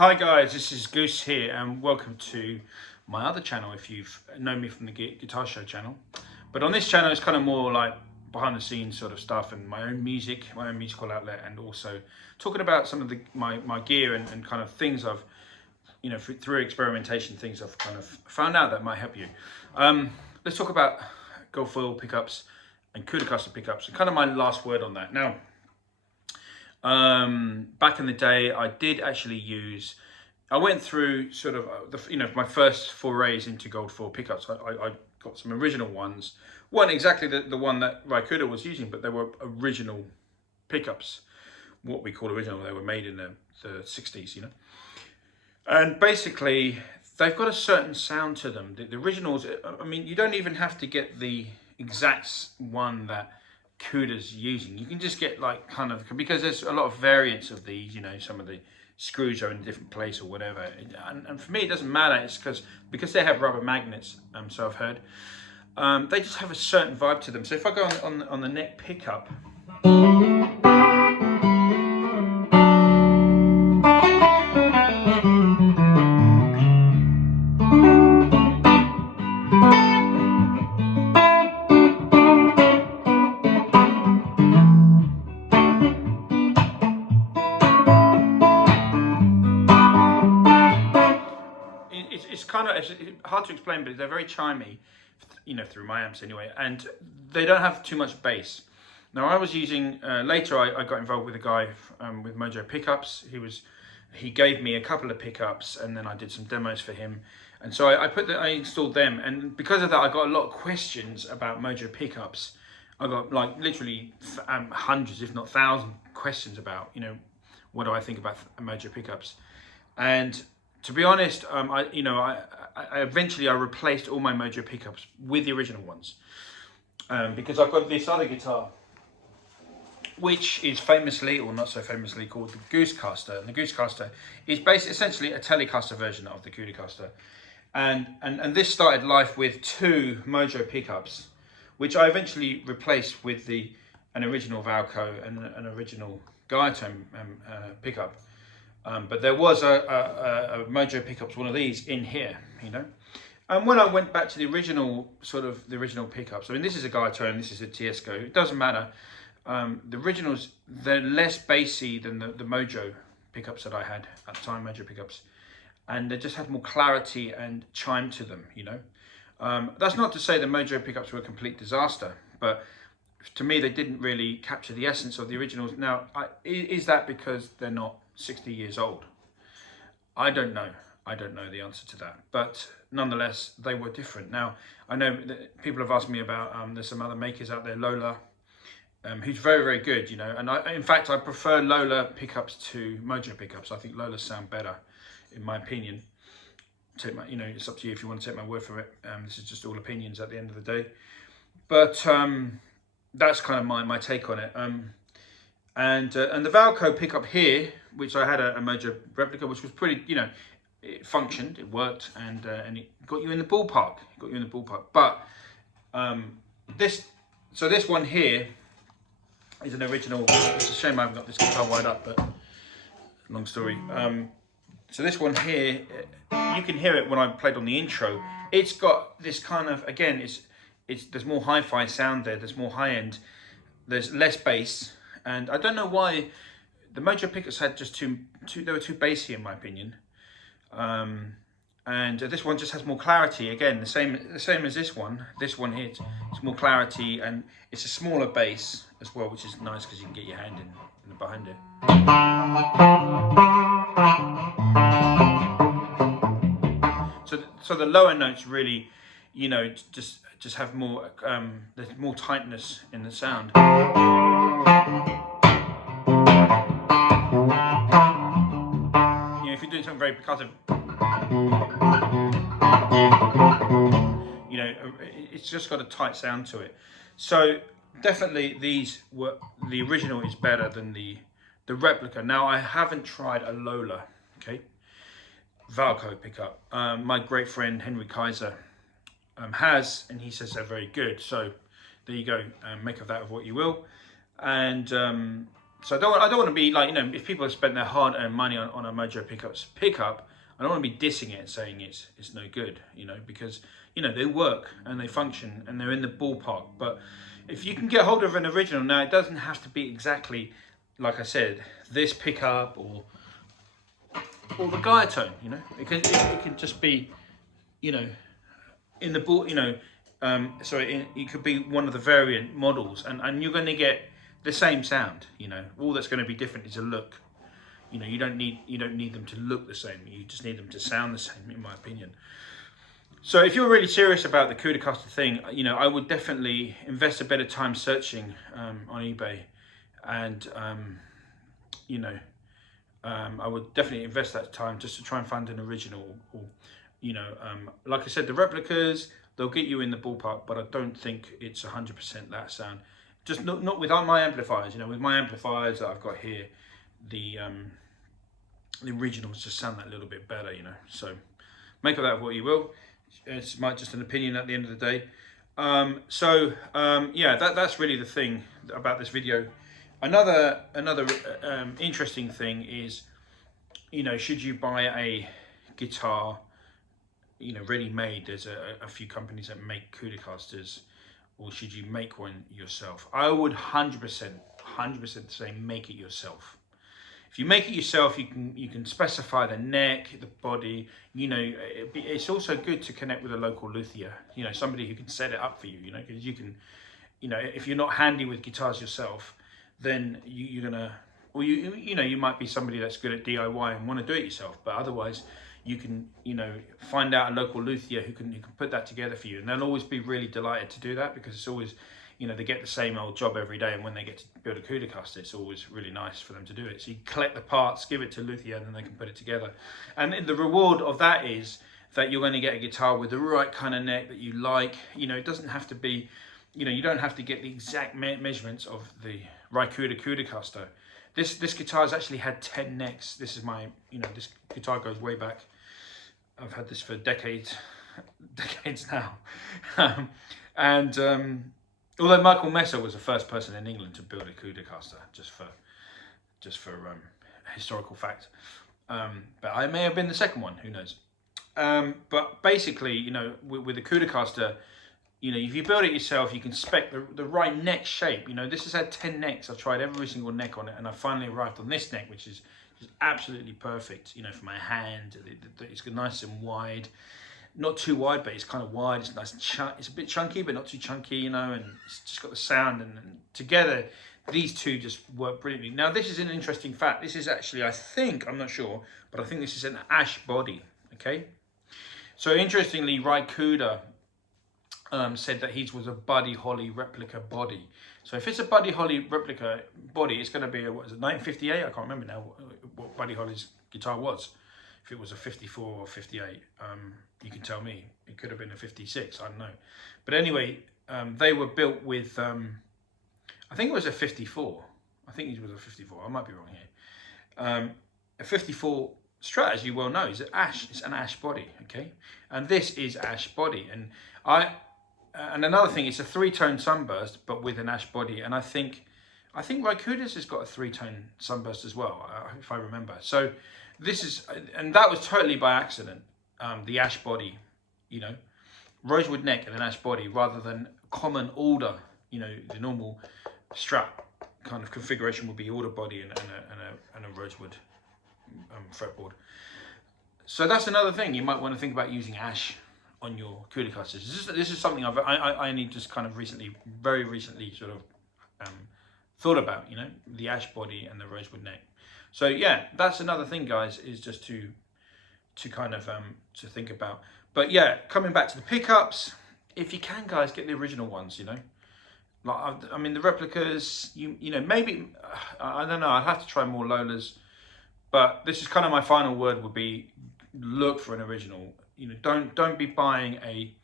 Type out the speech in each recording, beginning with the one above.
Hi guys, this is Goose here and welcome to my other channel if you've known me from the Guitar Show channel. But on this channel it's kind of more like behind the scenes sort of stuff and my own music, my own musical outlet, and also talking about some of my gear and kind of things I've, through experimentation, things I've kind of found out that might help you. Let's talk about gold foil pickups and coodercaster pickups and kind of my last word on that. Now, back in the day, I did actually use, I went through sort of, my first forays into gold foil pickups. I got some original ones. Weren't exactly the one that Cooder was using, but they were original pickups. What we call original, they were made in the 60s, And basically, they've got a certain sound to them. The originals, I mean, you don't even have to get the exact one that Cooder's using. You can just get like kind of, because there's a lot of variants of these, some of the screws are in a different place or whatever, and for me it doesn't matter. It's because they have rubber magnets, so I've heard, they just have a certain vibe to them. So if I go on the neck pickup, it's hard to explain, but they're very chimey, through my amps anyway, and they don't have too much bass. Now I was using, later I got involved with a guy with Mojo Pickups. He gave me a couple of pickups and then I did some demos for him. And so I installed them, and because of that I got a lot of questions about Mojo Pickups. I got like literally hundreds, if not thousands, questions about, what do I think about Mojo Pickups. And to be honest, I eventually replaced all my Mojo pickups with the original ones, because I've got this other guitar, which is famously, or not so famously, called the Goosecaster. And the Goosecaster is essentially a Telecaster version of the Coodercaster. And this started life with two Mojo pickups, which I eventually replaced with an original Valco and an original Guitar-tone pickup. But there was a Mojo pickups, one of these in here, And when I went back to the original pickups, I mean, this is a Guitar-tone, this is a Tiesco, it doesn't matter. The originals, they're less bassy than the Mojo pickups that I had at the time, Mojo pickups. And they just had more clarity and chime to them, That's not to say the Mojo pickups were a complete disaster, but to me, they didn't really capture the essence of the originals. Now, is that because they're not 60 years old? I don't know. I don't know the answer to that. But nonetheless, they were different. Now, I know that people have asked me about, there's some other makers out there, Lola, who's very, very good, And in fact, I prefer Lola pickups to Mojo pickups. I think Lolas sound better, in my opinion. It's up to you if you want to take my word for it. This is just all opinions at the end of the day. But that's kind of my take on it. And the Valco pickup here, which I had a Mojo replica, which was pretty, it functioned, it worked, and it got you in the ballpark. But this one here is an original. It's a shame I haven't got this guitar wired up, but long story. So this one here, you can hear it when I played on the intro. It's got this kind of, again, there's more hi-fi sound there. There's more high-end. There's less bass. And I don't know why the Mojo pickups had just they were too bassy in my opinion. And this one just has more clarity. Again, the same as this one. This one here, it's more clarity, and it's a smaller bass as well, which is nice because you can get your hand in behind it. So the lower notes really, just have more. There's more tightness in the sound. If you're doing something very percussive, it's just got a tight sound to it. So definitely the original is better than the replica. Now I haven't tried a Lola, Valco pickup. My great friend Henry Kaiser has, and he says they're very good. So there you go. Make of that of what you will. And So I don't want to be like, you know, if people have spent their hard-earned money on a Mojo pickup, I don't want to be dissing it and saying it's no good, you know, because, you know, they work and they function and they're in the ballpark. But if you can get hold of an original, now it doesn't have to be exactly, like I said, this pickup or the Gaia tone, you know. It can just be, you know, in the ball, you know, it could be one of the variant models, and you're going to get the same sound, you know. All that's going to be different is a look. You know, you don't need them to look the same. You just need them to sound the same, in my opinion. So if you're really serious about the coodercaster thing, you know, I would definitely invest a bit of time searching on eBay, and you know, I would definitely invest that time just to try and find an original. Or you know, like I said, the replicas, they'll get you in the ballpark, but I don't think it's 100% that sound. Just not without my amplifiers. You know, with my amplifiers that I've got here, the originals just sound that little bit better, you know. So make of that what you will. It's just an opinion at the end of the day. Yeah, that's really the thing about this video. Another interesting thing is, you know, should you buy a guitar, you know, ready-made? There's a few companies that make coodercasters, or should you make one yourself? I would 100% say make it yourself. If you make it yourself, you can specify the neck, the body. You know, it's also good to connect with a local luthier. You know, somebody who can set it up for you. You know, because you can, you know, if you're not handy with guitars yourself, then you're gonna, or you know, you might be somebody that's good at DIY and want to do it yourself. But otherwise, you can, you know, find out a local luthier who can put that together for you, and they'll always be really delighted to do that, because it's always, you know, they get the same old job every day, and when they get to build a coodercaster, it's always really nice for them to do it. So you collect the parts, give it to luthier, and then they can put it together. And the reward of that is that you're going to get a guitar with the right kind of neck that you like. You know, it doesn't have to be, you know, you don't have to get the exact measurements of the coodercaster. This guitar has actually had 10 necks. This is my, you know, this guitar goes way back. I've had this for decades now. Although Michael Messer was the first person in England to build a coodercaster, just for historical fact. But I may have been the second one, who knows. But basically, you know, with a coodercaster, you know, if you build it yourself, you can spec the right neck shape. You know, this has had 10 necks. I've tried every single neck on it, and I finally arrived on this neck, which is just absolutely perfect, you know, for my hand. It's nice and wide. Not too wide, but it's kind of wide. It's nice. It's a bit chunky, but not too chunky, you know, and it's just got the sound. And together, these two just work brilliantly. Now, this is an interesting fact. This is actually, I think, I'm not sure, but I think this is an ash body, okay? So, interestingly, Cooder said that his was a Buddy Holly replica body. So, if it's a Buddy Holly replica body, it's going to be a, what is it, 1958? I can't remember now what Buddy Holly's guitar was. If it was a 54 or 58, you can tell me. It could have been a 56, I don't know. But anyway, they were built with, I think it was a 54. I think it was a 54. I might be wrong here. A 54 Strat, as you well know, is ash. It's an ash body, okay? And this is ash body. And another thing, it's a 3-tone sunburst, but with an ash body. And I think Cooder's has got a 3-tone sunburst as well, if I remember. So this is, and that was totally by accident. The ash body, you know, rosewood neck and an ash body, rather than common alder. You know, the normal Strat kind of configuration would be alder body and a rosewood fretboard. So that's another thing. You might want to think about using ash on your coodercasters. This is something I only just kind of very recently sort of thought about, you know, the ash body and the rosewood neck. So yeah, that's another thing, guys, is just to kind of to think about. But yeah, coming back to the pickups, if you can, guys, get the original ones, you know. Like, I mean, the replicas, you know, maybe, I don't know, I'd have to try more Lolas. But this is kind of my final word, would be look for an original. You know, don't be buying a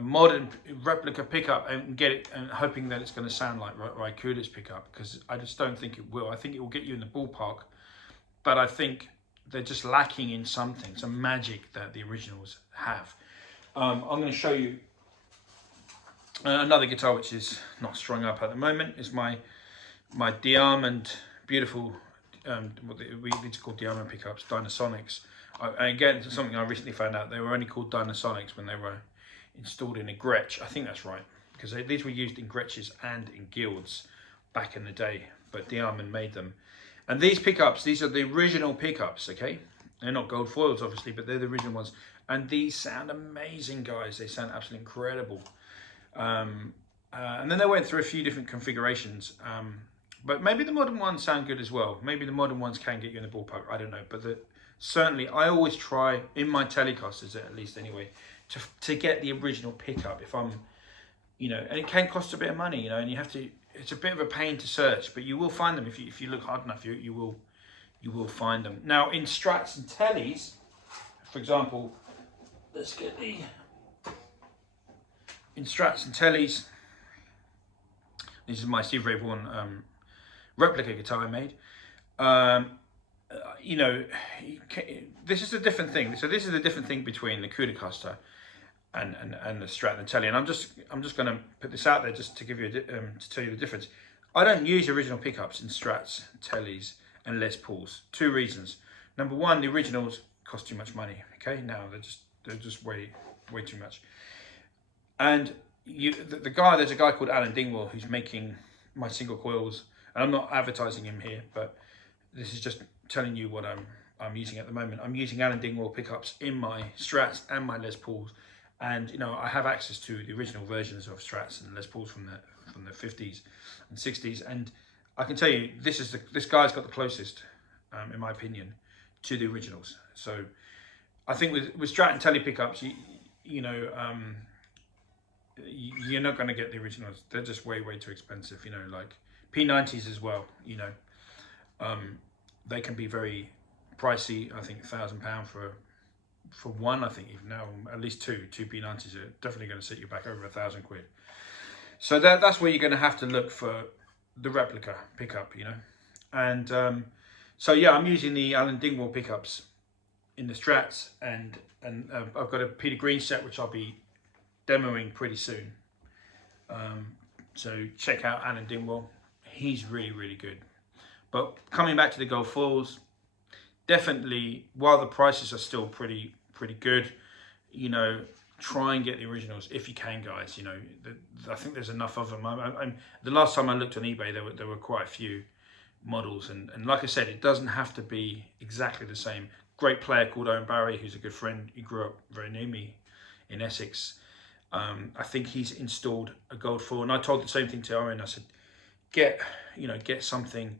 modern replica pickup and get it and hoping that it's going to sound like Cooder's pickup, because I just don't think it will. I think it will get you in the ballpark, but I think they're just lacking in something, some magic that the originals have. I'm going to show you another guitar which is not strung up at the moment. Is my my Diamond, beautiful, what we need to call Diamond pickups, Dynasonics. Again, something I recently found out, they were only called Dynasonics when they were installed in a Gretsch. I think that's right, because these were used in Gretches and in Guilds back in the day, but Diamond made them. And these pickups, these are the original pickups, okay? They're not gold foils, obviously, but they're the original ones. And these sound amazing, guys. They sound absolutely incredible. And then they went through a few different configurations. But maybe the modern ones sound good as well. Maybe the modern ones can get you in the ballpark. I don't know. But certainly, I always try, in my Telecasters at least anyway, to get the original pickup. If I'm, you know, and it can cost a bit of money, you know, and you have to, it's a bit of a pain to search, but you will find them if you look hard enough. You will find them. Now in Strats and Tellies, for example, let's get in Strats and Tellies. This is my Steve Ray Vaughan replica guitar I made. You know, this is a different thing. So this is a different thing between the coodercaster and the Strat and the Telly. And I'm just going to put this out there just to give you to tell you the difference. I don't use original pickups in Strats, Tellys, and Les Pauls. Two reasons. Number one, the originals cost too much money. Okay, now they're just way too much. And there's a guy called Alan Dingwall who's making my single coils, and I'm not advertising him here, but this is just telling you what I'm using at the moment. I'm using Alan Dingwall pickups in my Strats and my Les Pauls, and you know, I have access to the original versions of Strats and Les Pauls from the 50s and 60s, and I can tell you this guy's got the closest, in my opinion, to the originals. So I think with Strat and Telly pickups, you know, you're not going to get the originals. They're just way too expensive. You know, like P90s as well. You know, they can be very pricey. I think £1,000 for one. I think even now at least two P90s are definitely going to set you back over £1,000 quid. So that's where you're going to have to look for the replica pickup. You know, and so yeah, I'm using the Alan Dingwall pickups in the Strats, and I've got a Peter Green set which I'll be demoing pretty soon. So check out Alan Dingwall. He's really good. But coming back to the gold foils, definitely, while the prices are still pretty good, you know, try and get the originals if you can, guys. You know, I think there's enough of them. The last time I looked on eBay, there were quite a few models, and like I said, it doesn't have to be exactly the same. Great player called Owen Barry, who's a good friend. He grew up very near me in Essex. I think he's installed a gold foil, and I told the same thing to Owen. I said, get something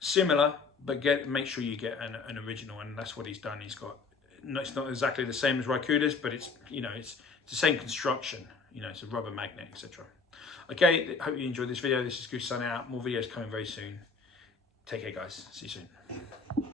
similar, but make sure you get an original, and that's what he's done. He's got, it's not exactly the same as Cooder's, but it's, you know, it's the same construction. You know, it's a rubber magnet, etc. Okay, hope you enjoyed this video. This is Goose signing out. More videos coming very soon. Take care, guys. See you soon.